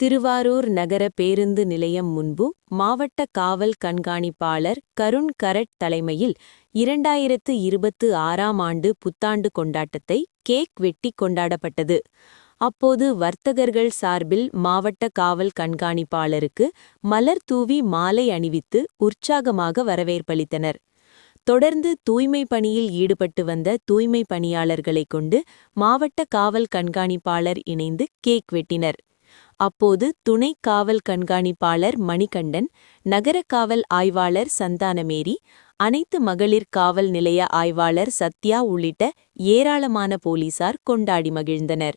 திருவாரூர் நகர பேருந்து நிலையம் முன்பு மாவட்ட காவல் கண்காணிப்பாளர் கருண் கரட் தலைமையில் இரண்டாயிரத்து இருபத்து ஆறாம் ஆண்டு புத்தாண்டு கொண்டாட்டத்தை கேக் வெட்டி கொண்டாடப்பட்டது. அப்போது வர்த்தகர்கள் சார்பில் மாவட்ட காவல் கண்காணிப்பாளருக்கு மலர் தூவி மாலை அணிவித்து உற்சாகமாக வரவேற்பளித்தனர். தொடர்ந்து தூய்மை பணியில் ஈடுபட்டு வந்த தூய்மை பணியாளர்களைக் கொண்டு மாவட்ட காவல் கண்காணிப்பாளர் இணைந்து கேக் வெட்டினர். அப்போது துணை காவல் கண்காணிப்பாளர் மணிகண்டன் நகர காவல் ஆய்வாளர் சந்தானமேரி அனைத்து மகளிர் காவல் நிலைய ஆய்வாளர் சத்யா உள்ளிட்ட ஏராளமான போலீசார் கொண்டாடி மகிழ்ந்தனர்.